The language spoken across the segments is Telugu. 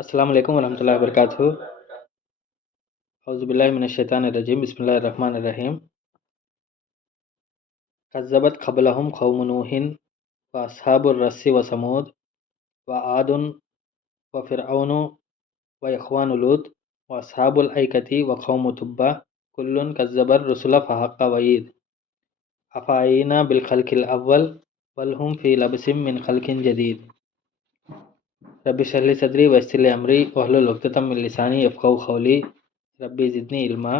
السلام عليكم ورحمة الله وبركاته. أعوذ بالله من الشيطان الرجيم. بسم الله الرحمن الرحيم. كذبت قبلهم قوم نوح وأصحاب الرس وسمود وعاد وفرعون وإخوان لوط وأصحاب الأيكة وقوم تبا كل كذب الرسل فحق وعيد. أفعينا بالخلق الأول بل هم في لبس من خلق جديد. رب اشرح لي صدري ويسر لي امري واحلل عقدة من لساني يفقهوا ఇల్మా ربي زدني علما.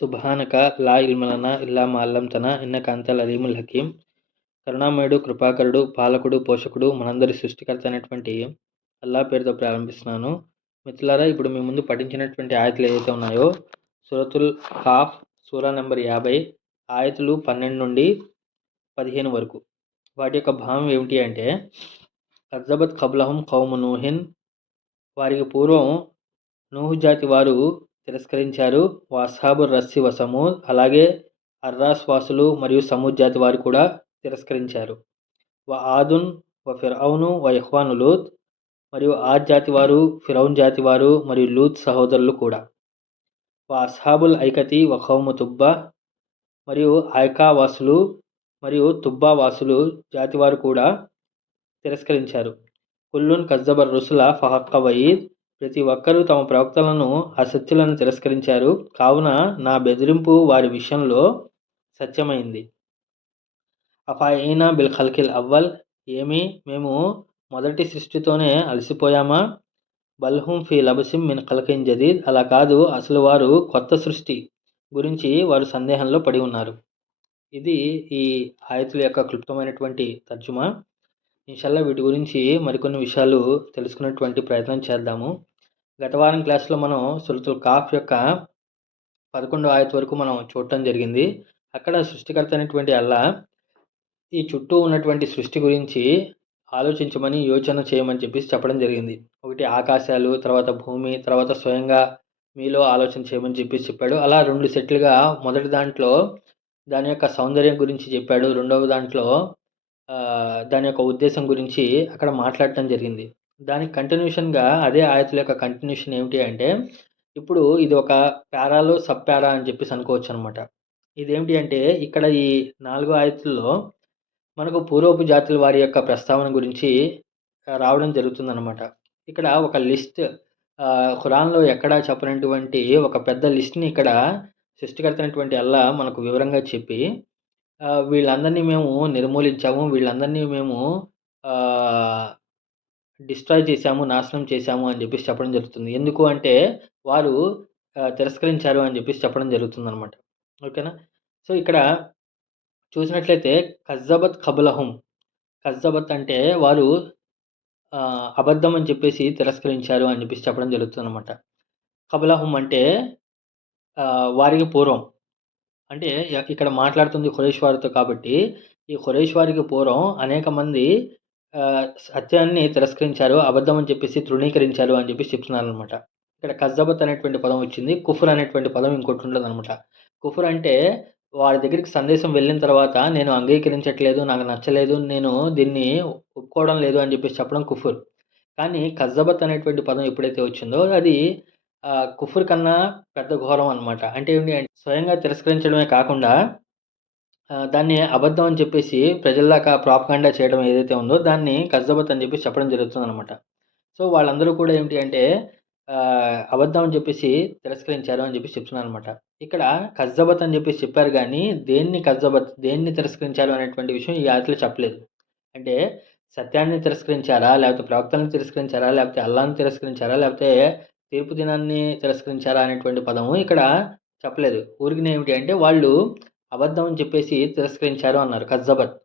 سبحانك لا علم لنا الا ما علمتنا انك انت కరుణామయుడు కృపాకరుడు పాలకుడు పోషకుడు మనందరి సృష్టికర్త అనేటువంటి అల్లా పేరుతో ప్రారంభిస్తున్నాను. మిత్రులారా ఇప్పుడు మీ ముందు పఠించినటువంటి ఆయతలు ఏవైతే ఉన్నాయో సురతుల్ హాఫ్ సూరా నెంబర్ యాభై ఆయతులు పన్నెండు నుండి పదిహేను వరకు. వాటి యొక్క భావం ఏమిటి అంటే కజ్జబత్ కబ్లహం కౌము నూహిన్. వారికి పూర్వం నూహు జాతి వారు తిరస్కరించారు. వాసాబు రస్సి వసమూద్ అలాగే అర్రాస్ వాసులు మరియు సమూద్ జాతి వారు కూడా తిరస్కరించారు. వ ఆదున్ వ ఫిరౌను వ ఇహ్వాను లూత్ మరియు ఆద్ జాతి వారు ఫిరౌన్ జాతి వారు మరియు లూత్ సహోదరులు కూడా. వ అస్హాబుల్ ఐకతి వ ఖౌము తుబ్బా మరియు ఐకా వాసులు మరియు తుబ్బా వాసులు జాతివారు కూడా తిరస్కరించారు. కుల్లున్ కజ్జబర్ రుసుల ఫహక్క వయీద్ ప్రతి ఒక్కరూ తమ ప్రవక్తలను అసత్యులను తిరస్కరించారు. కావున నా బెదిరింపు వారి విషయంలో సత్యమైంది. అఫాయినా బిల్ ఖల్కిల్ అవ్వల్. ఏమి? మేము మొదటి సృష్టితోనే అలసిపోయామా? బల్హుం ఫీ లబసిం మిన్ ఖల్కిన్ జదీద్. అలా కాదు అసలు వారు కొత్త సృష్టి గురించి వారు సందేహంలో పడి ఉన్నారు. ఇది ఈ ఆయతుల యొక్క క్లుప్తమైనటువంటి తర్జుమా. ఇన్షల్లా వీటి గురించి మరికొన్ని విషయాలు తెలుసుకున్నటువంటి ప్రయత్నం చేద్దాము. గత వారం క్లాస్లో మనం సురతుల్ కాఫ్ యొక్క పదకొండో ఆయత వరకు మనం చూడటం జరిగింది. అక్కడ సృష్టికర్త అయినటువంటి అల్లా ఈ చుట్టూ ఉన్నటువంటి సృష్టి గురించి ఆలోచించమని యోచన చేయమని చెప్పేసి చెప్పడం జరిగింది. ఒకటి ఆకాశాలు తర్వాత భూమి తర్వాత స్వయంగా మీలో ఆలోచన చేయమని చెప్పేసి చెప్పాడు. అలా రెండు సెట్లుగా మొదటి దాంట్లో దాని యొక్క సౌందర్యం గురించి చెప్పాడు. రెండవ దాంట్లో దాని యొక్క ఉద్దేశం గురించి అక్కడ మాట్లాడటం జరిగింది. దానికి కంటిన్యూషన్గా అదే ఆయతుల యొక్క కంటిన్యూషన్ ఏమిటి అంటే ఇప్పుడు ఇది ఒక పారాలో సబ్ పారా అని చెప్పేసి అనుకోవచ్చు అనమాట ఇదేమిటి అంటే ఇక్కడ ఈ నాలుగు ఆయతుల్లో మనకు పూర్వపు జాతుల వారి యొక్క ప్రస్తావన గురించి రావడం జరుగుతుందన్నమాట. ఇక్కడ ఒక లిస్ట్ ఖురాన్లో ఎక్కడ చెప్పినటువంటి ఒక పెద్ద లిస్ట్ని ఇక్కడ సృష్టికర్తనటువంటి అల్లా మనకు వివరంగా చెప్పి వీళ్ళందరినీ మేము నిర్మూలించాము. వీళ్ళందరినీ మేము డిస్ట్రాయ్ చేశాము నాశనం చేశాము అని చెప్పేసి చెప్పడం జరుగుతుంది. ఎందుకు అంటే వారు తిరస్కరించారు అని చెప్పేసి చెప్పడం జరుగుతుంది అనమాట ఓకేనా? సో ఇక్కడ చూసినట్లయితే కజ్జబత్ కబులహుం. కజ్జబత్ అంటే వారు అబద్ధం అని చెప్పేసి తిరస్కరించారు అని చెప్పేసి చెప్పడం జరుగుతుంది అనమాట కబలహుం అంటే వారికి పూర్వం. అంటే ఇక్కడ మాట్లాడుతుంది ఖురైష్ వారితో కాబట్టి ఈ ఖురైష్ వారికి పూర్వం అనేక మంది సత్యాన్ని తిరస్కరించారు అబద్ధం అని చెప్పేసి తృణీకరించారు అని చెప్పేసి చెప్తున్నారనమాట. ఇక్కడ కజ్జబత్ అనేటువంటి పదం వచ్చింది కుఫర్ అనేటువంటి పదం ఇంకోటి ఉంటుంది అనమాట కుఫర్ అంటే వారి దగ్గరికి సందేశం వెళ్ళిన తర్వాత నేను అంగీకరించట్లేదు నాకు నచ్చలేదు నేను దీన్ని ఒప్పుకోవడం లేదు అని చెప్పేసి చెప్పడం కుఫుర్ కానీ కజ్జబత్ అనేటువంటి పదం ఎప్పుడైతే వచ్చిందో అది కుఫుర్ కన్నా పెద్ద ఘోరం అనమాట అంటే ఏంటి అంటే స్వయంగా తిరస్కరించడమే కాకుండా దాన్ని అబద్ధం అని చెప్పేసి ప్రజల్లాగా ప్రాపకాండా చేయడం ఏదైతే ఉందో దాన్ని కజ్జబత్ అని చెప్పేసి చెప్పడం జరుగుతుంది అనమాట సో వాళ్ళందరూ కూడా ఏంటి అంటే అబద్ధం అని చెప్పేసి తిరస్కరించారు అని చెప్పేసి చెప్తున్నారు అనమాట ఇక్కడ కజ్జబత్ అని చెప్పేసి చెప్పారు కానీ దేన్ని కజ్జబత్ దేన్ని తిరస్కరించారు అనేటువంటి విషయం ఈ ఆటలో చెప్పలేదు. అంటే సత్యాన్ని తిరస్కరించారా లేకపోతే ప్రవక్తలను తిరస్కరించారా లేకపోతే అల్లాన్ని తిరస్కరించారా లేకపోతే తీర్పు దినాన్ని తిరస్కరించారా అనేటువంటి పదము ఇక్కడ చెప్పలేదు. ఊరికి ఏమిటి అంటే వాళ్ళు అబద్ధం అని చెప్పేసి తిరస్కరించారు అన్నారు. కజ్జబత్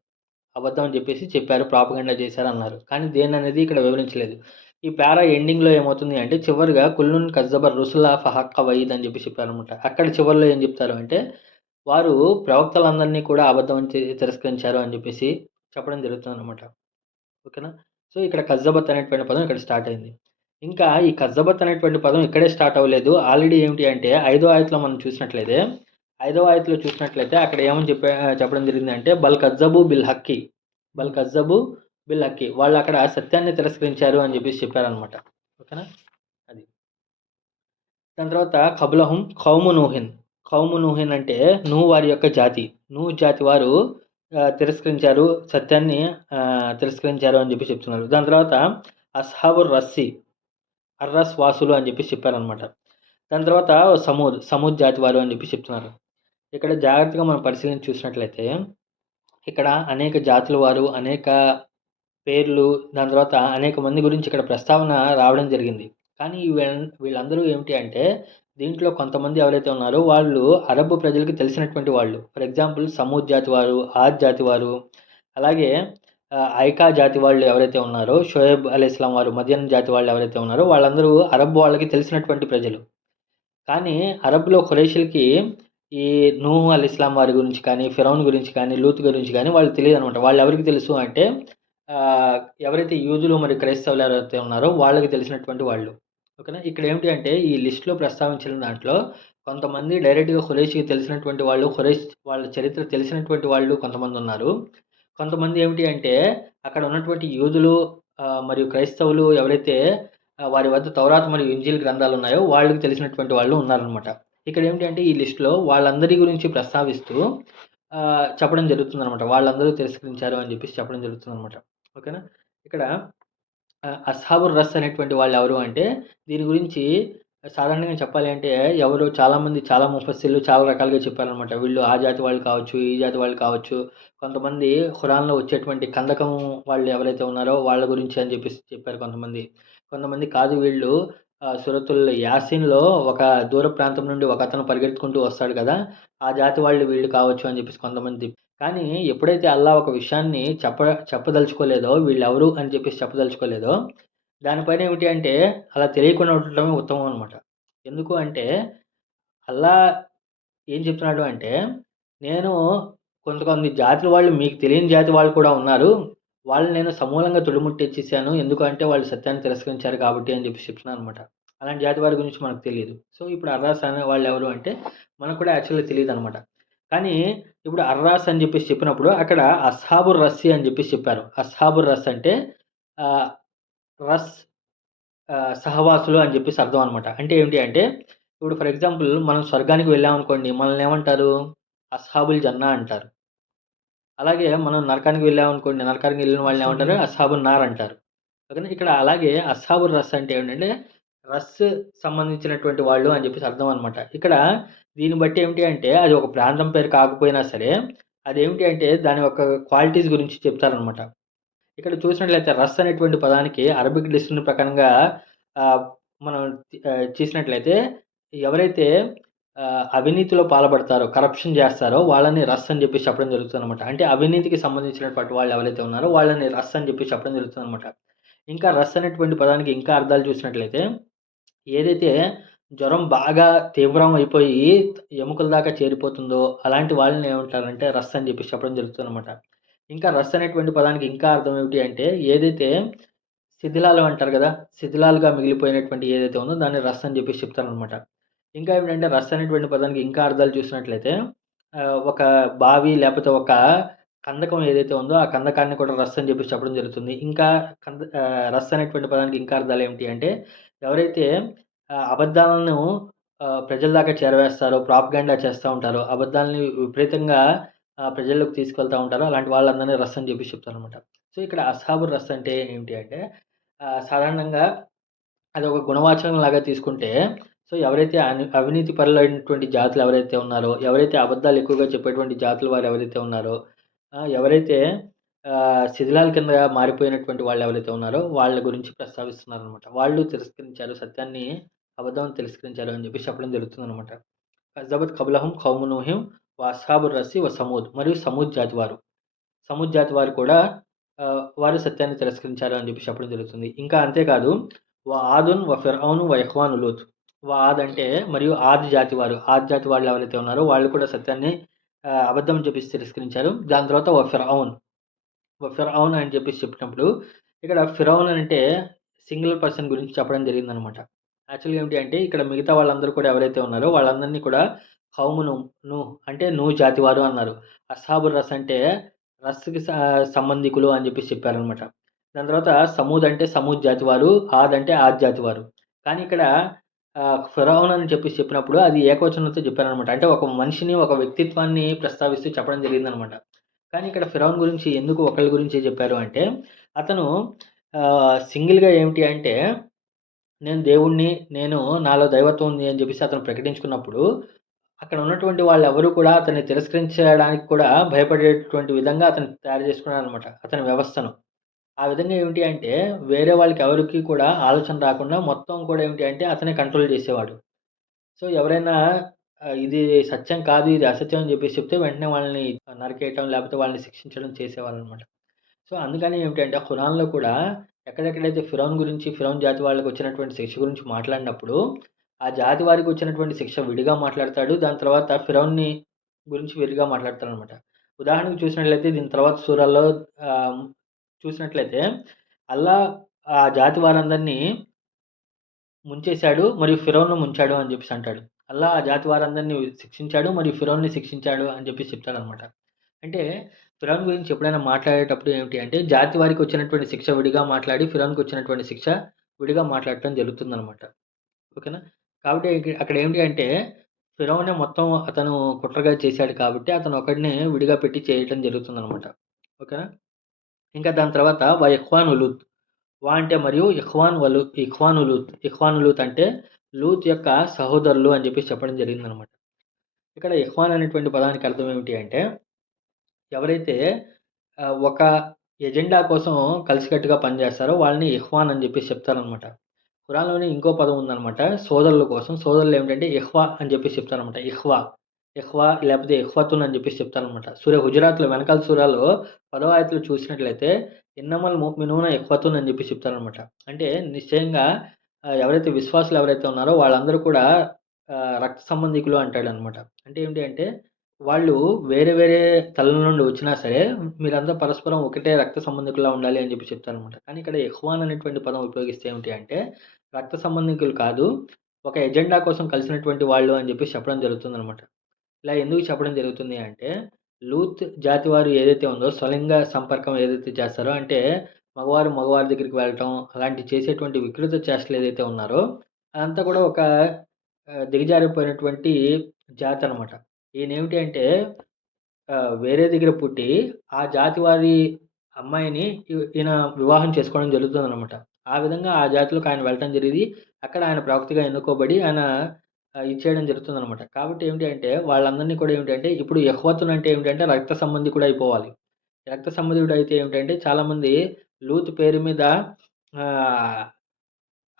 అబద్ధం అని చెప్పేసి చెప్పారు ప్రాపగండా చేశారు అన్నారు కానీ దేని అనేది ఇక్కడ వివరించలేదు. ఈ పారా ఎండింగ్లో ఏమవుతుంది అంటే చివరిగా కుల్లున్ కజ్జబర్ రుసులా ఫహక్క వయీద్ అని చెప్పి చెప్పారనమాట అక్కడ చివరిలో ఏం చెప్తారు అంటే వారు ప్రవక్తలందరినీ కూడా అబద్ధం అని తిరస్కరించారు అని చెప్పేసి చెప్పడం జరుగుతుంది అనమాట ఓకేనా? సో ఇక్కడ కజ్జబత్ అనేటువంటి పదం ఇక్కడ స్టార్ట్ అయింది. ఇంకా ఈ కజ్జబత్ అనేటువంటి పదం ఇక్కడే స్టార్ట్ అవ్వలేదు. ఆల్రెడీ ఏమిటి అంటే ఐదో ఆయతలో మనం చూసినట్లయితే ఐదో ఆయతలో చూసినట్లయితే అక్కడ ఏమని చెప్పే చెప్పడం జరిగింది అంటే బల్ కజ్జబు బిల్ హక్కి. బల్ కజ్జబు బిల్ హక్కి. వాళ్ళు అక్కడ సత్యాన్ని తిరస్కరించారు అని చెప్పేసి చెప్పారనమాట ఓకేనా? అది. దాని తర్వాత కబులహం కౌము నూహిన్. కౌము నూహిన్ అంటే నువ్వు వారి యొక్క జాతి. నువ్వు జాతి వారు తిరస్కరించారు సత్యాన్ని తిరస్కరించారు అని చెప్పి చెప్తున్నారు. దాని తర్వాత అస్హాబుర్ రస్సీ. అర్రస్ వాసులు అని చెప్పి చెప్పారనమాట దాని తర్వాత సమూద్ సమూద్ జాతి వారు అని చెప్పి చెప్తున్నారు. ఇక్కడ జాగ్రత్తగా మనం పరిశీలించి చూసినట్లయితే ఇక్కడ అనేక జాతుల వారు అనేక పేర్లు దాని తర్వాత అనేక మంది గురించి ఇక్కడ ప్రస్తావన రావడం జరిగింది. కానీ వీళ్ళందరూ ఏమిటి అంటే దీంట్లో కొంతమంది ఎవరైతే ఉన్నారో వాళ్ళు అరబ్ ప్రజలకు తెలిసినటువంటి వాళ్ళు. ఫర్ ఎగ్జాంపుల్ సమూద్ జాతి వారు ఆద్ జాతి వారు అలాగే ఐకా జాతి వాళ్ళు ఎవరైతే ఉన్నారో షోయబ్ అలీ ఇస్లాం వారు మదియన్ జాతి వాళ్ళు ఎవరైతే ఉన్నారో వాళ్ళందరూ అరబ్ వాళ్ళకి తెలిసినటువంటి ప్రజలు. కానీ అరబ్లో ఖురేషులకి ఈ నూహు అల్ ఇస్లాం వారి గురించి కానీ ఫిరౌన్ గురించి కానీ లూత్ గురించి కానీ వాళ్ళు తెలియదు అనమాట వాళ్ళు ఎవరికి తెలుసు అంటే ఎవరైతే యూదులు మరియు క్రైస్తవులు ఎవరైతే ఉన్నారో వాళ్ళకి తెలిసినటువంటి వాళ్ళు. ఓకేనా? ఇక్కడ ఏమిటి అంటే ఈ లిస్ట్లో ప్రస్తావించిన దాంట్లో కొంతమంది డైరెక్ట్గా ఖురేష్కి తెలిసినటువంటి వాళ్ళు ఖురేష్ వాళ్ళ చరిత్ర తెలిసినటువంటి వాళ్ళు కొంతమంది ఉన్నారు. కొంతమంది ఏమిటి అంటే అక్కడ ఉన్నటువంటి యూదులు మరియు క్రైస్తవులు ఎవరైతే వారి వద్ద తౌరాత్ మరియు ఇంజిల్ గ్రంథాలు ఉన్నాయో వాళ్ళకి తెలిసినటువంటి వాళ్ళు ఉన్నారనమాట ఇక్కడ ఏమిటి అంటే ఈ లిస్టులో వాళ్ళందరి గురించి ప్రస్తావిస్తూ చెప్పడం జరుగుతుంది అనమాట వాళ్ళందరూ తిరస్కరించారు అని చెప్పేసి చెప్పడం జరుగుతుంది అనమాట ఓకేనా? ఇక్కడ అస్హాబుర్ రస్ అనేటువంటి వాళ్ళు ఎవరు అంటే దీని గురించి సాధారణంగా చెప్పాలి అంటే ఎవరు చాలామంది చాలా ముఫస్సిల్లు చాలా రకాలుగా చెప్పారనమాట వీళ్ళు ఆ జాతి వాళ్ళు కావచ్చు ఈ జాతి వాళ్ళు కావచ్చు. కొంతమంది ఖురాన్లో వచ్చేటువంటి కందకం వాళ్ళు ఎవరైతే ఉన్నారో వాళ్ళ గురించి అని చెప్పేసి చెప్పారు కొంతమంది. కొంతమంది కాదు వీళ్ళు సురతుల్ యాసిన్లో ఒక దూర ప్రాంతం నుండి ఒక అతను పరిగెత్తుకుంటూ వస్తాడు కదా ఆ జాతి వాళ్ళు వీళ్ళు కావచ్చు అని చెప్పేసి కొంతమంది. కానీ ఎప్పుడైతే అల్లా ఒక విషయాన్ని చెప్ప చెప్పదలుచుకోలేదో వీళ్ళు ఎవరు అని చెప్పేసి చెప్పదలుచుకోలేదో దానిపైన ఏమిటి అంటే అలా తెలియకుండా ఉండటమే ఉత్తమం అనమాట ఎందుకు అంటే అల్లా ఏం చెప్తున్నాడు అంటే నేను కొంతమంది జాతుల వాళ్ళు మీకు తెలియని జాతి వాళ్ళు కూడా ఉన్నారు. వాళ్ళు నేను సమూలంగా తుడిముట్టెచ్చేసాను ఎందుకంటే వాళ్ళు సత్యాన్ని తిరస్కరించారు కాబట్టి అని చెప్పి చెప్తున్నాను అనమాట అలాంటి జాతి వారి గురించి మనకు తెలియదు. సో ఇప్పుడు అర్రాస్ అనే వాళ్ళు ఎవరు అంటే మనకు కూడా యాక్చువల్గా తెలియదు అనమాట కానీ ఇప్పుడు అర్రాస్ అని చెప్పేసి చెప్పినప్పుడు అక్కడ అస్హాబుర్ రస్సి అని చెప్పేసి చెప్పారు. అస్హాబుర్ రస్ అంటే రస్ సహవాసులు అని చెప్పేసి అర్థం అనమాట అంటే ఏమిటి అంటే ఇప్పుడు ఫర్ ఎగ్జాంపుల్ మనం స్వర్గానికి వెళ్ళామనుకోండి మనల్ని ఏమంటారు? అస్హాబుల్ జన్నా అంటారు. అలాగే మనం నరకానికి వెళ్ళామనుకోండి నరకానికి వెళ్ళిన వాళ్ళని ఏమంటారు? అస్హాబుల్ నార్ అంటారు. ఓకేనా? ఇక్కడ అలాగే అస్హాబుల్ రస్ అంటే ఏంటంటే రస్ సంబంధించినటువంటి వాళ్ళు అని చెప్పేసి అర్థం అనమాట ఇక్కడ దీన్ని బట్టి ఏమిటి అంటే అది ఒక ప్రాంతం పేరు కాకపోయినా సరే అదేమిటి అంటే దాని యొక్క క్వాలిటీస్ గురించి చెప్తారనమాట ఇక్కడ చూసినట్లయితే రస్ అనేటువంటి పదానికి అరబిక్ డిక్షనరీ ప్రకారంగా మనం చూసినట్లయితే ఎవరైతే అవినీతిలో పాల్పడతారో కరప్షన్ చేస్తారో వాళ్ళని రస్ అని చెప్పి చెప్పడం జరుగుతుంది అనమాట అంటే అవినీతికి సంబంధించినటువంటి వాళ్ళు ఎవరైతే ఉన్నారో వాళ్ళని రస్ అని చెప్పి చెప్పడం జరుగుతుంది అనమాట ఇంకా రస్ అనేటువంటి పదానికి ఇంకా అర్థాలు చూసినట్లయితే ఏదైతే జ్వరం బాగా తీవ్రం అయిపోయి ఎముకల దాకా చేరిపోతుందో అలాంటి వాళ్ళని ఏమంటారంటే రస్ అని చెప్పి చెప్పడం జరుగుతుంది అనమాట ఇంకా రస్ అనేటువంటి పదానికి ఇంకా అర్థం ఏమిటి అంటే ఏదైతే శిథిలాలు అంటారు కదా శిథిలాలుగా మిగిలిపోయినటువంటి ఏదైతే ఉందో దాన్ని రస్ అని చెప్పేసి చెప్తారనమాట ఇంకా ఏమిటంటే రస్ అనేటువంటి పదానికి ఇంకా అర్థాలు చూసినట్లయితే ఒక బావి లేకపోతే ఒక కందకం ఏదైతే ఉందో ఆ కందకాన్ని కూడా రస్ అని చెప్పి చెప్పడం జరుగుతుంది. ఇంకా కంద రస్ అనేటువంటి పదానికి ఇంకా అర్థాలు ఏమిటి అంటే ఎవరైతే అబద్ధాలను ప్రజల దాకా చేరవేస్తారో ప్రాపగండా చేస్తూ ఉంటారో అబద్ధాలని విపరీతంగా ప్రజల్లోకి తీసుకెళ్తూ ఉంటారో అలాంటి వాళ్ళందరినీ రస్ అని చెప్పి చెప్తారనమాట సో ఇక్కడ అసాబు రస్ అంటే ఏంటి అంటే సాధారణంగా అది ఒక గుణవాచకం లాగా తీసుకుంటే సో ఎవరైతే అవినీతి పరులైనటువంటి జాతులు ఎవరైతే ఉన్నారో ఎవరైతే అబద్ధాలు ఎక్కువగా చెప్పేటువంటి జాతులు వారు ఎవరైతే ఉన్నారో ఎవరైతే శిథిలాల కింద మారిపోయినటువంటి వాళ్ళు ఎవరైతే ఉన్నారో వాళ్ళ గురించి ప్రస్తావిస్తున్నారనమాట వాళ్ళు తిరస్కరించారు సత్యాన్ని అబద్ధం తిరస్కరించారు అని చెప్పి చెప్పడం జరుగుతుంది అనమాట కజబత్ కబులహం కౌమునూహిం వాసాబు రసి వ సమూద్ మరియు సమూద్ జాతి వారు. సమూద్ జాతి వారు కూడా వారు సత్యాన్ని తిరస్కరించారు అని చెప్పి చెప్పడం జరుగుతుంది. ఇంకా అంతేకాదు వా ఆదున్ వ ఫిర్ఔను వ యహ్వాను లోత్. వా ఆద్ అంటే మరియు ఆది జాతి వారు. ఆది జాతి వాళ్ళు ఎవరైతే ఉన్నారో వాళ్ళు కూడా సత్యాన్ని అబద్ధం చెప్పేసి తిరస్కరించారు. దాని తర్వాత ఓ ఫిరౌన్ ఓ ఫిరౌన్ అని చెప్పేసి చెప్పినప్పుడు ఇక్కడ ఫిరౌన్ అంటే సింగిల్ పర్సన్ గురించి చెప్పడం జరిగిందనమాట. యాక్చువల్గా ఏమిటి అంటే ఇక్కడ మిగతా వాళ్ళందరూ కూడా ఎవరైతే ఉన్నారో వాళ్ళందరినీ కూడా కౌమును ను అంటే ను జాతివారు అన్నారు. అసాబు రస్ అంటే రస్కి సంబంధికులు అని చెప్పేసి చెప్పారనమాట దాని తర్వాత సమూద్ అంటే సమూద్ జాతి వారు ఆద్ అంటే ఆద్ జాతి వారు కానీ ఇక్కడ ఫిరౌన్ అని చెప్పి చెప్పినప్పుడు అది ఏకవచనంతో చెప్పారనమాట అంటే ఒక మనిషిని ఒక వ్యక్తిత్వాన్ని ప్రస్తావిస్తూ చెప్పడం జరిగిందనమాట కానీ ఇక్కడ ఫిరౌన్ గురించి ఎందుకు ఒకళ్ళ గురించి చెప్పారు అంటే అతను సింగిల్గా ఏమిటి అంటే నేను దేవుణ్ణి నేను నాలో దైవత్వం ఉంది అని చెప్పేసి అతను ప్రకటించుకున్నప్పుడు అక్కడ ఉన్నటువంటి వాళ్ళు ఎవరు కూడా అతన్ని తిరస్కరించడానికి కూడా భయపడేటువంటి విధంగా అతను తయారు చేసుకున్నాడు అనమాట అతని వ్యవస్థను. ఆ విధంగా ఏమిటి అంటే వేరే వాళ్ళకి ఎవరికి కూడా ఆలోచన రాకుండా మొత్తం కూడా ఏమిటి అంటే అతనే కంట్రోల్ చేసేవాడు. సో ఎవరైనా ఇది సత్యం కాదు ఇది అసత్యం అని చెప్పేసి చెప్తే వెంటనే వాళ్ళని నరికేయటం లేకపోతే వాళ్ళని శిక్షించడం చేసేవాళ్ళు అనమాట సో అందుకని ఏమిటంటే ఖురాన్లో కూడా ఎక్కడెక్కడైతే ఫిరౌన్ గురించి ఫిరౌన్ జాతి వాళ్ళకి వచ్చినటువంటి శిక్ష గురించి మాట్లాడినప్పుడు ఆ జాతి వారికి వచ్చినటువంటి శిక్ష విడిగా మాట్లాడతాడు. దాని తర్వాత ఫిరౌన్ని గురించి విడిగా మాట్లాడతాడు అనమాట ఉదాహరణకు చూసినట్లయితే దీని తర్వాత సూరాల్లో చూసినట్లయితే అల్లా ఆ జాతి వారందరినీ ముంచేశాడు మరియు ఫిరోన్ను ముంచాడు అని చెప్పేసి అంటాడు. అల్లా ఆ జాతి వారందరినీ శిక్షించాడు మరియు ఫిరోన్ని శిక్షించాడు అని చెప్పి చెప్తాడు అనమాట అంటే ఫిరోన్ గురించి ఎప్పుడైనా మాట్లాడేటప్పుడు ఏమిటి అంటే జాతి వారికి వచ్చినటువంటి శిక్ష విడిగా మాట్లాడి ఫిరోన్కి వచ్చినటువంటి శిక్ష విడిగా మాట్లాడటం జరుగుతుంది అనమాట ఓకేనా? కాబట్టి అక్కడ ఏమిటి అంటే ఫిరోనే మొత్తం అతను కుట్రగా చేశాడు కాబట్టి అతను ఒకడిని విడిగా పెట్టి చేయటం జరుగుతుంది అనమాట ఓకేనా? ఇంకా దాని తర్వాత వా ఉలూత్ వా అంటే మరియు ఇఖ్వాన్ వలు ఇఖ్వానులుత్ ఉలూత్ అంటే లూత్ యొక్క సహోదరులు అని చెప్పేసి చెప్పడం జరిగింది అనమాట ఇక్కడ ఇఖ్వాన్ అనేటువంటి పదానికి అర్థం ఏమిటి అంటే ఎవరైతే ఒక ఎజెండా కోసం కలిసికట్టుగా పనిచేస్తారో వాళ్ళని ఇఖ్వాన్ అని చెప్పేసి చెప్తారనమాట. ఖురాన్లోనే ఇంకో పదం ఉందనమాట సోదరుల కోసం. సోదరులు ఏమిటంటే ఇహ్వా అని చెప్పేసి చెప్తారనమాట ఇహ్వా ఇహ్వా లేకపోతే ఇహ్వతున్ అని చెప్పేసి చెప్తారనమాట సూర్య గుజరాత్లో వెనకాల సూరాలో పదవాయతులు చూసినట్లయితే ఇన్నమల్ మినూన ఇహ్వతున్ అని చెప్పి చెప్తారనమాట అంటే నిశ్చయంగా ఎవరైతే విశ్వాసులు ఎవరైతే ఉన్నారో వాళ్ళందరూ కూడా రక్త సంబంధికులు అంటాడు అనమాట అంటే ఏంటి అంటే వాళ్ళు వేరే వేరే తలల నుండి వచ్చినా సరే మీరంతా పరస్పరం ఒకటే రక్త సంబంధికులా ఉండాలి అని చెప్పి చెప్తారనమాట కానీ ఇక్కడ ఎహ్వాన్ అనేటువంటి పదం ఉపయోగిస్తే ఏమిటి అంటే రక్త సంబంధికులు కాదు ఒక ఎజెండా కోసం కలిసినటువంటి వాళ్ళు అని చెప్పి చెప్పడం జరుగుతుంది అనమాట ఇలా ఎందుకు చెప్పడం జరుగుతుంది అంటే లూత్ జాతి వారు ఏదైతే ఉందో స్వలింగ సంపర్కం ఏదైతే చేస్తారో అంటే మగవారు మగవారి దగ్గరికి వెళ్ళటం అలాంటి చేసేటువంటి వికృత చేష్టలు ఏదైతే ఉన్నారో అదంతా కూడా ఒక దిగజారిపోయినటువంటి జాతి అనమాట ఈయనేమిటి అంటే వేరే దగ్గర పుట్టి ఆ జాతి వారి అమ్మాయిని ఈయన వివాహం చేసుకోవడం జరుగుతుంది అనమాట ఆ విధంగా ఆ జాతిలోకి ఆయన వెళ్ళటం జరిగింది. అక్కడ ఆయన ప్రవక్తగా ఎన్నుకోబడి ఆయన ఇచ్చేయడం జరుగుతుంది అనమాట కాబట్టి ఏమిటి అంటే వాళ్ళందరినీ కూడా ఏమిటంటే ఇప్పుడు యహ్వతున్ అంటే ఏమిటంటే రక్త సంబంధి కూడా అయిపోవాలి. రక్త సంబంధికుడు అయితే ఏమిటంటే చాలామంది లూత్ పేరు మీద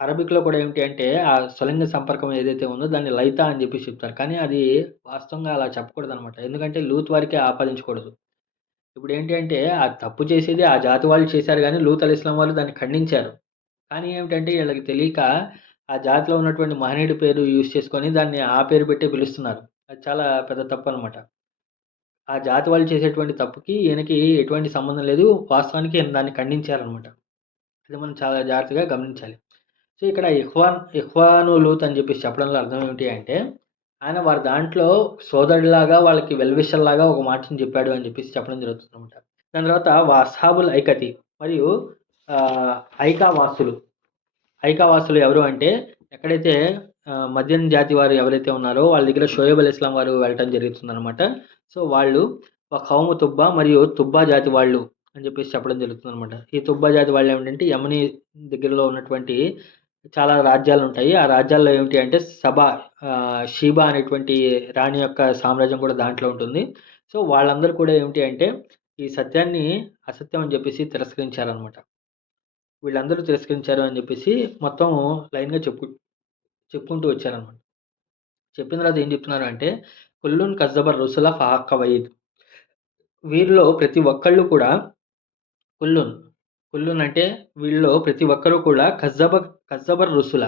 అరబిక్లో కూడా ఏమిటి అంటే ఆ స్వలింగ సంపర్కం ఏదైతే ఉందో దాన్ని లైతా అని చెప్పి చెప్తారు. కానీ అది వాస్తవంగా అలా చెప్పకూడదు అనమాట ఎందుకంటే లూత్ వారికే ఆపాదించకూడదు. ఇప్పుడు ఏంటి అంటే ఆ తప్పు చేసేది ఆ జాతి వాళ్ళు చేశారు కానీ లూత్ అల్ ఇస్లాం వాళ్ళు దాన్ని ఖండించారు. కానీ ఏమిటంటే వీళ్ళకి తెలియక ఆ జాతిలో ఉన్నటువంటి మహనీయుడి పేరు యూజ్ చేసుకొని దాన్ని ఆ పేరు పెట్టే పిలుస్తున్నారు. అది చాలా పెద్ద తప్పు అనమాట ఆ జాతి వాళ్ళు చేసేటువంటి తప్పుకి ఈయనకి ఎటువంటి సంబంధం లేదు. వాస్తవానికి దాన్ని ఖండించారనమాట ఇది మనం చాలా జాగ్రత్తగా గమనించాలి. సో ఇక్కడ ఇహ్వాన్ ఇహ్వాను లూత్ అని చెప్పేసి చెప్పడంలో అర్థం ఏమిటి అంటే ఆయన వారి దాంట్లో సోదరుడిలాగా వాళ్ళకి వెల్విషల్లాగా ఒక మాటను చెప్పాడు అని చెప్పేసి చెప్పడం జరుగుతుంది అనమాట దాని తర్వాత వాసాబుల్ ఐకతి మరియు ఐకావాసులు. ఐకావాసులు ఎవరు అంటే ఎక్కడైతే మద్యం జాతి వారు ఎవరైతే ఉన్నారో వాళ్ళ దగ్గర షోయబ్ అల్ ఇస్లాం వారు వెళ్ళటం జరుగుతుందనమాట సో వాళ్ళు ఒక కౌము తుబ్బా మరియు తుబ్బా జాతి వాళ్ళు అని చెప్పేసి చెప్పడం జరుగుతుంది అనమాట ఈ తుబ్బా జాతి వాళ్ళు ఏమిటంటే యమని దగ్గరలో ఉన్నటువంటి చాలా రాజ్యాలు ఉంటాయి ఆ రాజ్యాల్లో ఏమిటి అంటే సభ షీబా అనేటువంటి రాణి యొక్క సామ్రాజ్యం కూడా దాంట్లో ఉంటుంది. సో వాళ్ళందరూ కూడా ఏమిటి అంటే ఈ సత్యాన్ని అసత్యం అని చెప్పేసి తిరస్కరించారనమాట వీళ్ళందరూ తిరస్కరించారు అని చెప్పేసి మొత్తం లైన్గా చెప్పు చెప్పుకుంటూ వచ్చారనమాట చెప్పిన తర్వాత ఏం చెప్తున్నారు అంటే కుల్లున్ కజ్జబర్ రుసుల ఫాక్క వైద్ వీరిలో ప్రతి ఒక్కళ్ళు కూడా కుల్లున్ కుల్లున్ అంటే ప్రతి ఒక్కరూ కూడా కజ్జబ కజ్జబర్ రుసుల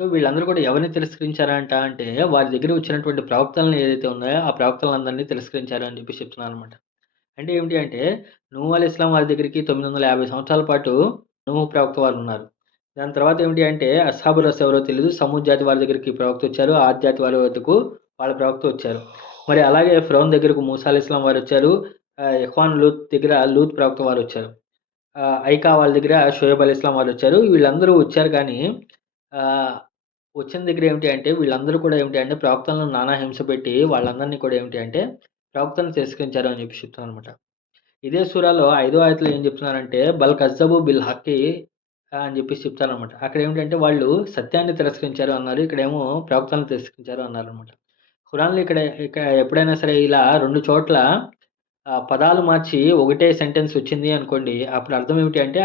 సో వీళ్ళందరూ కూడా ఎవరిని తిరస్కరించారంట అంటే వారి దగ్గర వచ్చినటువంటి ప్రవక్తలను ఏదైతే ఉన్నాయో ఆ ప్రవక్తలందరినీ తిరస్కరించారు అని చెప్పి చెప్తున్నారు అనమాట అంటే ఏమిటి అంటే నువ్వు అల్ ఇస్లాం వారి దగ్గరికి తొమ్మిది వందల యాభై సంవత్సరాల పాటు నువ్వు ప్రవక్త వారు ఉన్నారు. దాని తర్వాత ఏమిటి అంటే అస్హాబు రస్ ఎవరో తెలియదు సమూహ జాతి వారి దగ్గరికి ప్రవక్త వచ్చారు ఆ జాతి వారి వద్దకు వాళ్ళ ప్రవక్త వచ్చారు. మరి అలాగే ఫ్రౌన్ దగ్గరకు మూసాల్ ఇస్లాం వారు వచ్చారు ఇహ్వాన్ లూత్ దగ్గర లూత్ ప్రవక్త వారు వచ్చారు. ఐకా వాళ్ళ దగ్గర షోయబ్ అలీ ఇస్లాం వాళ్ళు వచ్చారు. వీళ్ళందరూ వచ్చారు కానీ వచ్చిన దగ్గర ఏమిటి అంటే వీళ్ళందరూ కూడా ఏమిటి అంటే ప్రవక్తలను నానా హింస పెట్టి వాళ్ళందరినీ కూడా ఏమిటి అంటే ప్రవక్తలను తిరస్కరించారు అని చెప్పి చెప్తున్నారు అనమాట ఇదే సూరాలో ఐదో ఆయతలో ఏం చెప్తున్నారంటే బల్ కజ్జబు బిల్ హక్కి అని చెప్పేసి చెప్తారనమాట అక్కడ ఏమిటంటే వాళ్ళు సత్యాన్ని తిరస్కరించారు అన్నారు ఇక్కడేమో ప్రవక్తలను తిరస్కరించారు అన్నారు అనమాట ఖురాన్లో ఇక్కడ ఇక్కడ ఎప్పుడైనా సరే ఇలా రెండు చోట్ల పదాలు మార్చి ఒకటే సెంటెన్స్ వచ్చింది అనుకోండి అప్పుడు అర్థం ఏమిటి అంటే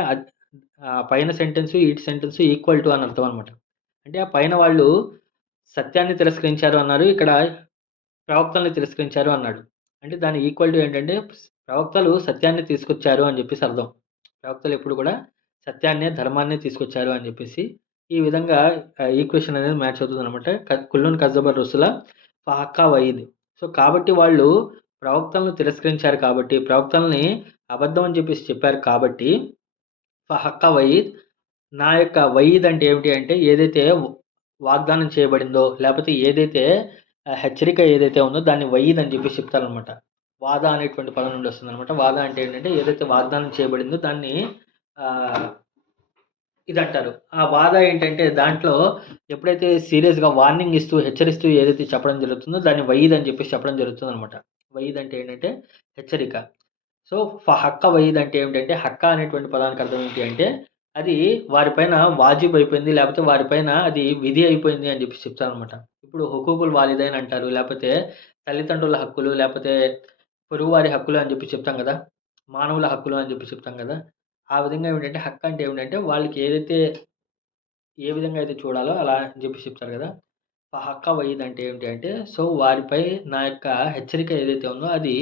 పైన సెంటెన్స్ ఇటు సెంటెన్స్ ఈక్వల్ టు అని అర్థం అనమాట అంటే ఆ పైన వాళ్ళు సత్యాన్ని తిరస్కరించారు అన్నారు ఇక్కడ ప్రవక్తల్ని తిరస్కరించారు అన్నాడు. అంటే దాని ఈక్వల్ టు ఏంటంటే ప్రవక్తలు సత్యాన్ని తీసుకొచ్చారు అని చెప్పేసి అర్థం. ప్రవక్తలు ఎప్పుడు కూడా సత్యాన్ని ధర్మాన్ని తీసుకొచ్చారు అని చెప్పేసి ఈ విధంగా ఈక్వేషన్ అనేది మ్యాచ్ అవుతుంది అనమాట కుల్లున్ కజబర్ రుసుల ఫహక్కా వయీద్. సో కాబట్టి వాళ్ళు ప్రవక్తలను తిరస్కరించారు కాబట్టి ప్రవక్తల్ని అబద్ధం అని చెప్పేసి చెప్పారు కాబట్టి హక్క వయీద్ నా యొక్క వయీద్ అంటే ఏమిటి అంటే ఏదైతే వాగ్దానం చేయబడిందో లేకపోతే ఏదైతే హెచ్చరిక ఏదైతే ఉందో దాన్ని వయీద్ అని చెప్పేసి చెప్తారనమాట వాద అనేటువంటి పదం నుండి వస్తుంది అనమాట వాద అంటే ఏంటంటే ఏదైతే వాగ్దానం చేయబడిందో దాన్ని ఇది అంటారు ఆ వాద ఏంటంటే దాంట్లో ఎప్పుడైతే సీరియస్గా వార్నింగ్ ఇస్తూ హెచ్చరిస్తూ ఏదైతే చెప్పడం జరుగుతుందో దాన్ని వయీద్ అని చెప్పేసి చెప్పడం జరుగుతుంది అనమాట వయీద్ అంటే ఏంటంటే హెచ్చరిక. సో హక్క వయీద్ అంటే ఏమిటంటే హక్క అనేటువంటి పదానికి అర్థం ఏంటి అంటే అది వారిపైన వాజిబ్ అయిపోయింది లేకపోతే వారిపైన అది విధి అయిపోయింది అని చెప్పి చెప్తారు అనమాట ఇప్పుడు హుకూకులు వాలిదైన అంటారు లేకపోతే తల్లిదండ్రుల హక్కులు లేకపోతే పొరుగువారి హక్కులు అని చెప్పి చెప్తాం కదా మానవుల హక్కులు అని చెప్పి చెప్తాం కదా ఆ విధంగా ఏమిటంటే హక్కు అంటే ఏమిటంటే వాళ్ళకి ఏదైతే ఏ విధంగా అయితే చూడాలో అలా అని చెప్పి చెప్తారు కదా హక్క అయ్యిందంటే అంటే ఏమిటి అంటే సో వారిపై నా యొక్క హెచ్చరిక ఏదైతే ఉందో అది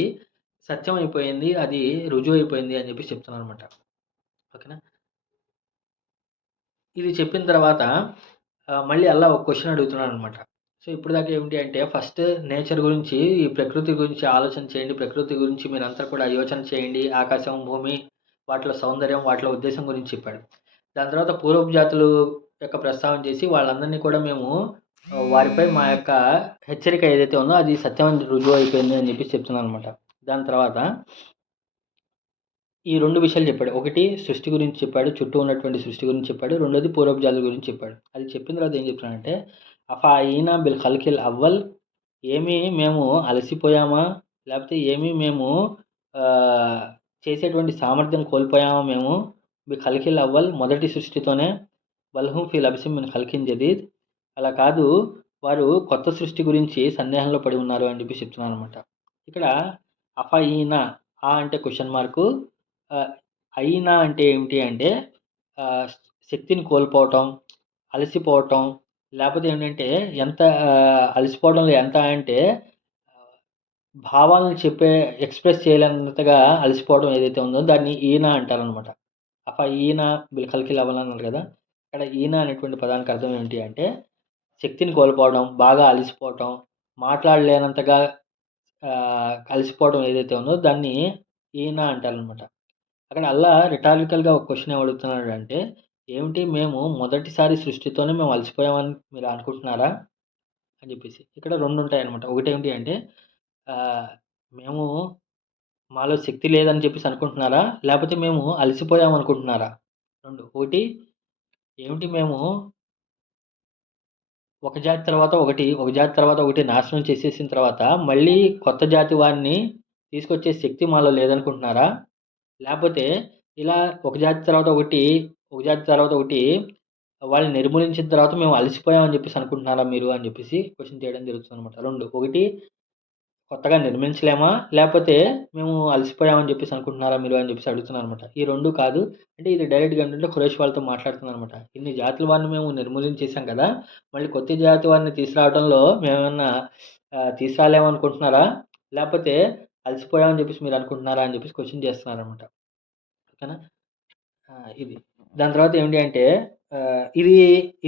సత్యం అయిపోయింది అది రుజువు అయిపోయింది అని చెప్పి చెప్తున్నాను అనమాట ఓకేనా? ఇది చెప్పిన తర్వాత మళ్ళీ అలా ఒక క్వశ్చన్ అడుగుతున్నాను అనమాట సో ఇప్పుడు దాకా ఏమిటి అంటే ఫస్ట్ నేచర్ గురించి ఈ ప్రకృతి గురించి ఆలోచన చేయండి. ప్రకృతి గురించి మీరంతా కూడా యోచన చేయండి. ఆకాశం భూమి వాటిలో సౌందర్యం వాటిలో ఉద్దేశం గురించి చెప్పాడు. దాని తర్వాత పూర్వపు జాతులు యొక్క ప్రస్తావన చేసి వాళ్ళందరినీ కూడా మేము వారిపై మా యొక్క హెచ్చరిక ఏదైతే ఉందో అది సత్యం రుజువు అయిపోయింది అని చెప్పి చెప్తున్నాను అనమాట దాని తర్వాత ఈ రెండు విషయాలు చెప్పాడు. ఒకటి సృష్టి గురించి చెప్పాడు. చుట్టూ ఉన్నటువంటి సృష్టి గురించి చెప్పాడు. రెండోది పూర్వజాల గురించి చెప్పాడు. అది చెప్పిన తర్వాత ఏం చెప్తున్నానంటే అఫా ఈనా బిల్ కల్కిల్ అవ్వల్. ఏమి మేము అలసిపోయామా? లేకపోతే ఏమి మేము చేసేటువంటి సామర్థ్యం కోల్పోయామా మేము? మీ ఖల్కిల్ అవ్వల్ మొదటి సృష్టితోనే. బల్హుం ఫీల్ లబ్సిం మిన్ ఖల్కిన్ జదీద్. అలా కాదు. వారు కొత్త సృష్టి గురించి సందేహంలో పడి ఉన్నారు అని చెప్పి చెప్తున్నాను అనమాట ఇక్కడ అఫఈనా ఆ అంటే క్వశ్చన్ మార్కు. అయినా అంటే ఏమిటి అంటే శక్తిని కోల్పోవటం అలసిపోవటం లేకపోతే ఏంటంటే ఎంత అలసిపోవడంలో ఎంత అంటే భావాలను చెప్పే ఎక్స్ప్రెస్ చేయలేనంతగా అలసిపోవడం ఏదైతే ఉందో దాన్ని ఈయన అంటారనమాట అఫ ఈయన బిల్కల్కి లెవెల్ అన్నారు కదా. ఇక్కడ ఈయన అనేటువంటి పదానికి అర్థం ఏంటి అంటే శక్తిని కోల్పోవడం బాగా అలసిపోవటం మాట్లాడలేనంతగా కలిసిపోవడం ఏదైతే ఉందో దాన్ని ఈయన అంటారనమాట అక్కడ అల్లా రిటారికల్గా ఒక క్వశ్చన్ ఏమడుగుతున్నాడు అంటే ఏమిటి మేము మొదటిసారి సృష్టితోనే మేము అలసిపోయామని మీరు అనుకుంటున్నారా? అని చెప్పేసి. ఇక్కడ రెండు ఉంటాయన్నమాట. ఒకటి ఏమిటి అంటే మేము మాలో శక్తి లేదని చెప్పేసి అనుకుంటున్నారా? లేకపోతే మేము అలసిపోయాం అనుకుంటున్నారా రెండు. ఒకటి ఏమిటి మేము ఒక జాతి తర్వాత ఒకటి ఒక జాతి తర్వాత ఒకటి నాశనం చేసేసిన తర్వాత మళ్ళీ కొత్త జాతి వారిని తీసుకొచ్చే శక్తి మాలో లేదనుకుంటున్నారా? లేకపోతే ఇలా ఒక జాతి తర్వాత ఒకటి ఒక జాతి తర్వాత ఒకటి వాళ్ళని నిర్మూలించిన తర్వాత మేము అలసిపోయామని చెప్పేసి అనుకుంటున్నారా మీరు అని చెప్పేసి క్వశ్చన్ చేయడం జరుగుతుంది అనమాట రెండు ఒకటి కొత్తగా నిర్మించలేమా? లేకపోతే మేము అలసిపోయామని చెప్పేసి అనుకుంటున్నారా మీరు అని చెప్పేసి అడుగుతున్నారు అనమాట ఈ రెండు కాదు. అంటే ఇది డైరెక్ట్గా ఏంటంటే ఖురేష్ వాళ్ళతో మాట్లాడుతున్నారు అనమాట ఇన్ని జాతుల వారిని మేము నిర్మూలించేసాం కదా మళ్ళీ కొత్త జాతి వారిని తీసుకురావడంలో మేమేమన్నా తీసుకురాలేమనుకుంటున్నారా లేకపోతే అలసిపోయామని చెప్పేసి మీరు అనుకుంటున్నారా అని చెప్పేసి క్వశ్చన్ చేస్తున్నారు అనమాట ఓకేనా? ఇది. దాని తర్వాత ఏంటి అంటే ఇది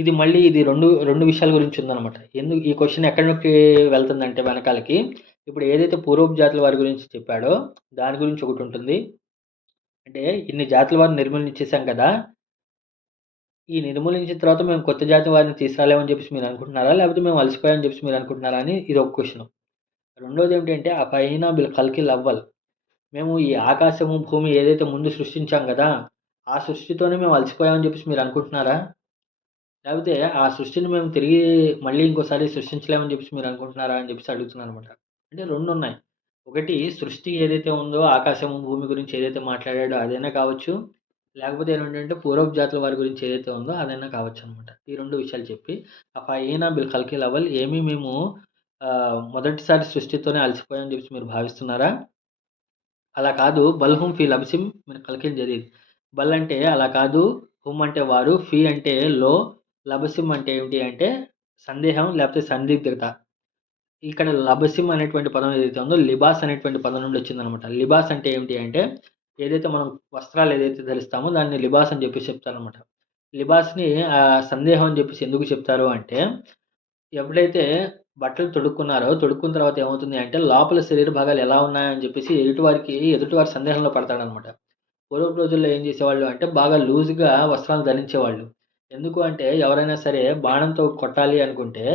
ఇది మళ్ళీ ఇది రెండు రెండు విషయాల గురించి ఉందన్నమాట. ఎందుకు ఈ క్వశ్చన్ ఎక్కడికి వెళ్తుందంటే వెనకాలకి ఇప్పుడు ఏదైతే పూర్వపు జాతుల వారి గురించి చెప్పాడో దాని గురించి ఒకటి ఉంటుంది. అంటే ఇన్ని జాతుల వారిని నిర్మూలించేసాం కదా ఈ నిర్మూలించిన తర్వాత మేము కొత్త జాతి వారిని తీసుకురాలేమని చెప్పేసి మీరు అనుకుంటున్నారా? లేకపోతే మేము అలసిపోయామని చెప్పేసి మీరు అనుకుంటున్నారా అని ఇది ఒక క్వశ్చన్ రెండోది ఏమిటంటే ఆ పైన బిల్ కల్కి లవ్వల్. మేము ఈ ఆకాశము భూమి ఏదైతే ముందు సృష్టించాం కదా ఆ సృష్టితోనే మేము అలసిపోయామని చెప్పేసి మీరు అనుకుంటున్నారా? లేకపోతే ఆ సృష్టిని మేము తిరిగి మళ్ళీ ఇంకోసారి సృష్టించలేమని చెప్పేసి మీరు అనుకుంటున్నారా అని చెప్పేసి అడుగుతున్నాను అనమాట అంటే రెండు ఉన్నాయి ఒకటి సృష్టి ఏదైతే ఉందో ఆకాశం భూమి గురించి ఏదైతే మాట్లాడాడో అదైనా కావచ్చు. లేకపోతే ఏంటంటే పూర్వపు జాతుల వారి గురించి ఏదైతే ఉందో అదైనా కావచ్చు అనమాట ఈ రెండు విషయాలు చెప్పి. ఆ ఏనా బిల్ కల్కి లెవెల్ ఏమీ మేము మొదటిసారి సృష్టితోనే అలసిపోయామని చెప్పి మీరు భావిస్తున్నారా? అలా కాదు. బల్హుం ఫీ లబ్సిం మీరు కల్కిల్ జరిగింది బల్ అంటే అలా కాదు. హుమ్ అంటే వారు ఫీ అంటే లో లబసిం అంటే ఏమిటి అంటే సందేహం లేకపోతే సందిగ్ధత. ఇక్కడ లబసిమ్ అనేటువంటి పదం ఏదైతే ఉందో లిబాస్ అనేటువంటి పదం నుండి వచ్చిందనమాట. లిబాస్ అంటే ఏమిటి అంటే ఏదైతే మనం వస్త్రాలు ఏదైతే ధరిస్తామో దాన్ని లిబాస్ అని చెప్పేసి చెప్తారనమాట. లిబాస్ని సందేహం అని చెప్పేసి ఎందుకు చెప్తారు అంటే ఎప్పుడైతే బట్టలు తొడుక్కున్నారో తొడుక్కున్న తర్వాత ఏమవుతుంది అంటే లోపల శరీర భాగాలు ఎలా ఉన్నాయని చెప్పేసి ఎదుటివారికి ఎదుటివారి సందేహంలో పడతాడనమాట. పూర్వపు రోజుల్లో ఏం చేసేవాళ్ళు అంటే బాగా లూజ్గా వస్త్రాలు ధరించేవాళ్ళు. ఎందుకు అంటే ఎవరైనా సరే బాణంతో కొట్టాలి అనుకుంటే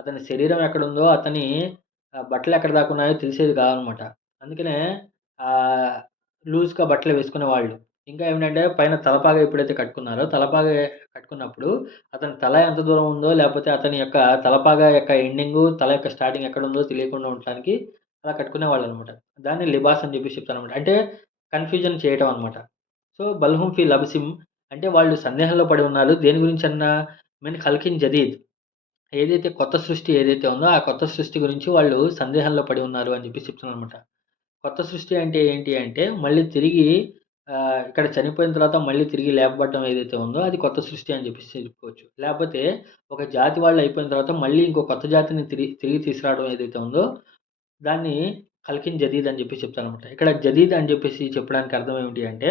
అతని శరీరం ఎక్కడుందో అతని బట్టలు ఎక్కడ దాకా ఉన్నాయో తెలిసేది కాదనమాట. అందుకనే లూజ్గా బట్టలు వేసుకునేవాళ్ళు ఇంకా ఏమిటంటే పైన తలపాగా ఎప్పుడైతే కట్టుకున్నారో తలపాగా కట్టుకున్నప్పుడు అతని తల ఎంత దూరం ఉందో లేకపోతే అతని యొక్క తలపాగా యొక్క ఎండింగ్ తల యొక్క స్టార్టింగ్ ఎక్కడ ఉందో తెలియకుండా ఉండటానికి అలా కట్టుకునేవాళ్ళు అనమాట. దాన్ని లిబాస్ అని చెప్పి చెప్తాను అనమాట. అంటే కన్ఫ్యూజన్ చేయటం అనమాట. సో బల్హుం ఫీ లబ్సిమ్ అంటే వాళ్ళు సందేహంలో పడి ఉన్నారు. దేని గురించి అన్న? మెన్ ఖల్కిన్ జదీద్. ఏదైతే కొత్త సృష్టి ఏదైతే ఉందో ఆ కొత్త సృష్టి గురించి వాళ్ళు సందేహంలో పడి ఉన్నారు అని చెప్పి చెప్తున్నారు అనమాట కొత్త సృష్టి అంటే ఏంటి అంటే మళ్ళీ తిరిగి ఇక్కడ చనిపోయిన తర్వాత మళ్ళీ తిరిగి లేపబడటం ఏదైతే ఉందో అది కొత్త సృష్టి అని చెప్పేసి చెప్పుకోవచ్చు. లేకపోతే ఒక జాతి వాళ్ళు అయిపోయిన తర్వాత మళ్ళీ ఇంకో కొత్త జాతిని తిరిగి తిరిగి తీసుకురావడం ఏదైతే ఉందో దాన్ని కల్కిన్ జదీద్ అని చెప్పి చెప్తానమాట ఇక్కడ జదీద్ అని చెప్పేసి చెప్పడానికి అర్థం ఏమిటి అంటే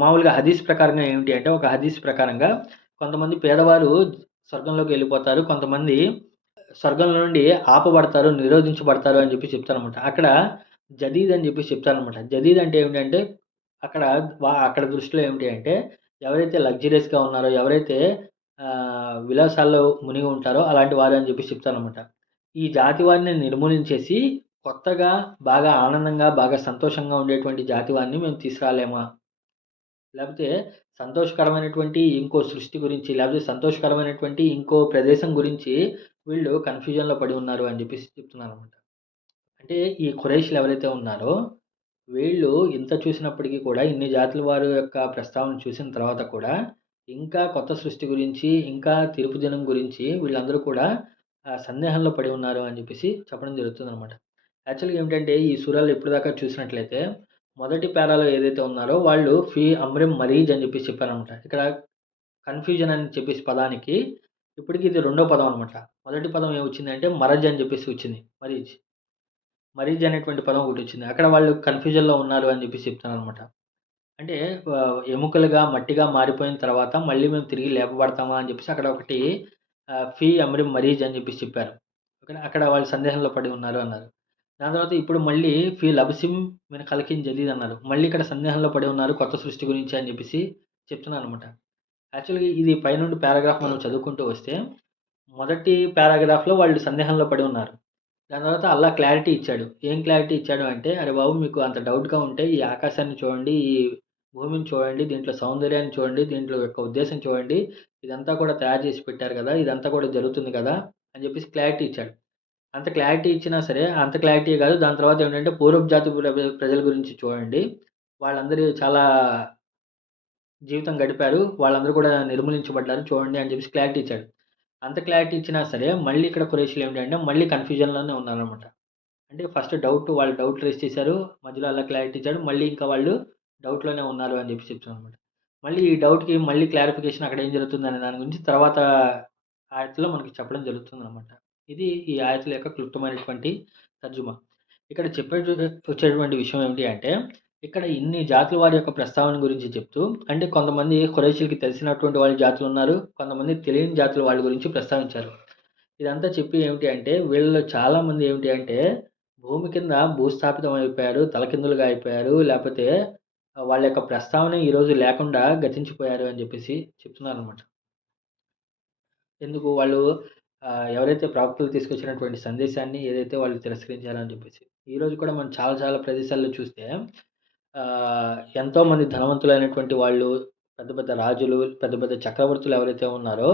మామూలుగా హదీస్ ప్రకారంగా ఏమిటి అంటే ఒక హదీస్ ప్రకారంగా కొంతమంది పేదవారు స్వర్గంలోకి వెళ్ళిపోతారు. కొంతమంది స్వర్గంలో నుండి ఆపబడతారు నిరోధించబడతారు అని చెప్పి చెప్తారనమాట అక్కడ జదీద్ అని చెప్పి చెప్తారనమాట జదీద్ అంటే ఏమిటంటే అక్కడ అక్కడ దృష్టిలో ఏమిటి అంటే ఎవరైతే లగ్జరీస్గా ఉన్నారో ఎవరైతే విలాసాల్లో మునిగి ఉంటారో అలాంటి వారు అని చెప్పి చెప్తారనమాట ఈ జాతి వారిని నిర్మూలించేసి కొత్తగా బాగా ఆనందంగా బాగా సంతోషంగా ఉండేటువంటి జాతి వారిని మేము తీసుకురాలేమా? లేకపోతే సంతోషకరమైనటువంటి ఇంకో సృష్టి గురించి లేకపోతే సంతోషకరమైనటువంటి ఇంకో ప్రదేశం గురించి వీళ్ళు కన్ఫ్యూజన్లో పడి ఉన్నారు అని చెప్పేసి చెప్తున్నారు అనమాట అంటే ఈ ఖురైష్లు ఎవరైతే ఉన్నారో వీళ్ళు ఇంత చూసినప్పటికీ కూడా ఇన్ని జాతుల వారి యొక్క ప్రస్తావన చూసిన తర్వాత కూడా ఇంకా కొత్త సృష్టి గురించి ఇంకా తీర్పు దినం గురించి వీళ్ళందరూ కూడా సందేహంలో పడి ఉన్నారు అని చెప్పేసి చెప్పడం జరుగుతుంది అనమాట యాక్చువల్గా ఏమిటంటే ఈ సూరాలు ఎప్పటిదాకా చూసినట్లయితే మొదటి పేరాలో ఏదైతే ఉన్నారో వాళ్ళు ఫీ అమ్రిం మరీజ్ అని చెప్పేసి చెప్పారనమాట. ఇక్కడ కన్ఫ్యూజన్ అని చెప్పేసి పదానికి ఇప్పటికి ఇది రెండో పదం అనమాట. మొదటి పదం ఏమొచ్చిందంటే మరజ్ అని చెప్పేసి వచ్చింది. మరీజ్. మరీజ్ అనేటువంటి పదం ఒకటి వచ్చింది. అక్కడ వాళ్ళు కన్ఫ్యూజన్లో ఉన్నారు అని చెప్పేసి చెప్తాను అనమాట అంటే ఎముకలుగా మట్టిగా మారిపోయిన తర్వాత మళ్ళీ మేము తిరిగి లేపబడతామా అని చెప్పేసి అక్కడ ఒకటి ఫీ అమ్రిం మరీజ్ అని చెప్పేసి చెప్పారు. అక్కడ వాళ్ళు సందేహంలో పడి ఉన్నారు అన్నారు. దాని తర్వాత ఇప్పుడు మళ్ళీ ఫీ లబ్సిం మీన జదీద్ అన్నారు. మళ్ళీ ఇక్కడ సందేహంలో పడి ఉన్నారు కొత్త సృష్టి గురించి అని చెప్పేసి చెప్తున్నాను అనమాట యాక్చువల్గా ఇది పైనుండి పారాగ్రాఫ్ మనం చదువుకుంటూ వస్తే మొదటి పారాగ్రాఫ్లో వాళ్ళు సందేహంలో పడి ఉన్నారు. దాని తర్వాత అల్లా క్లారిటీ ఇచ్చాడు. ఏం క్లారిటీ ఇచ్చాడు అంటే అరే బాబు మీకు అంత డౌట్గా ఉంటే ఈ ఆకాశాన్ని చూడండి ఈ భూమిని చూడండి దీంట్లో సౌందర్యాన్ని చూడండి దీంట్లో యొక్క ఉద్దేశం చూడండి ఇదంతా కూడా తయారు చేసి పెట్టారు కదా ఇదంతా కూడా జరుగుతుంది కదా అని చెప్పేసి క్లారిటీ ఇచ్చాడు. అంత క్లారిటీ ఇచ్చినా సరే అంత క్లారిటీ కాదు. దాని తర్వాత ఏంటంటే పూర్వపు జాతి ప్రజల గురించి చూడండి. వాళ్ళందరూ చాలా జీవితం గడిపారు. వాళ్ళందరూ కూడా నిర్మూలించబడ్డారు చూడండి అని చెప్పేసి క్లారిటీ ఇచ్చాడు. అంత క్లారిటీ ఇచ్చినా సరే మళ్ళీ ఇక్కడ కురేషులు ఏంటంటే మళ్ళీ కన్ఫ్యూజన్లోనే ఉన్నారనమాట అంటే ఫస్ట్ డౌట్ వాళ్ళు డౌట్ రేస్ చేశారు. మధ్యలో అలా క్లారిటీ ఇచ్చాడు. మళ్ళీ ఇంకా వాళ్ళు డౌట్లోనే ఉన్నారు అని చెప్పి చెప్తున్నాను అనమాట మళ్ళీ ఈ డౌట్కి మళ్ళీ క్లారిఫికేషన్ అక్కడ ఏం జరుగుతుంది అనే దాని గురించి తర్వాత ఆయతలో మనకి చెప్పడం జరుగుతుంది అనమాట ఇది ఈ ఆయతల యొక్క క్లుప్తమైనటువంటి తర్జుమా. ఇక్కడ చెప్పే వచ్చేటువంటి విషయం ఏమిటి అంటే ఇక్కడ ఇన్ని జాతుల వారి యొక్క ప్రస్తావన గురించి చెప్తూ అంటే కొంతమంది ఖురైషీలకి తెలిసినటువంటి వాళ్ళ జాతులు ఉన్నారు కొంతమంది తెలియని జాతుల వాళ్ళ గురించి ప్రస్తావించారు. ఇదంతా చెప్పి ఏమిటి అంటే వీళ్ళలో చాలామంది ఏమిటి అంటే భూమి కింద భూస్థాపితం అయిపోయారు తలకిందులుగా అయిపోయారు లేకపోతే వాళ్ళ యొక్క ప్రస్తావన ఈరోజు లేకుండా గతించిపోయారు అని చెప్పేసి చెప్తున్నారు అనమాట ఎందుకు? వాళ్ళు ఎవరైతే ప్రవక్తలు తీసుకొచ్చినటువంటి సందేశాన్ని ఏదైతే వాళ్ళు తిరస్కరించారని చెప్పేసి ఈరోజు కూడా మనం చాలా చాలా ప్రదేశాల్లో చూస్తే ఎంతోమంది ధనవంతులైనటువంటి వాళ్ళు, పెద్ద పెద్ద రాజులు, పెద్ద పెద్ద చక్రవర్తులు ఎవరైతే ఉన్నారో,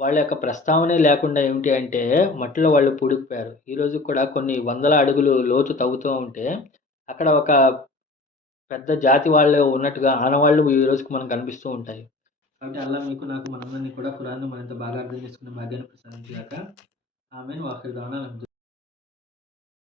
వాళ్ళ యొక్క ప్రస్తావనే లేకుండా ఏమిటి అంటే, మట్టిలో వాళ్ళు పూడిపోయారు ఈరోజు కూడా కొన్ని వందల అడుగులు లోతు తవ్వుతూ ఉంటే, అక్కడ ఒక పెద్ద జాతి వాళ్ళు ఉన్నట్టుగా ఆనవాళ్ళు ఈ రోజుకి మనకు కనిపిస్తూ ఉంటాయి. కాబట్టి అల్లా మీకు నాకు మనందరినీ కూడా ఖురాన్‌ను మరింత బాగా అర్థం చేసుకునే భాగ్యాన్ని ప్రసాదించుగాక. ఆమె వాఖరి దవానా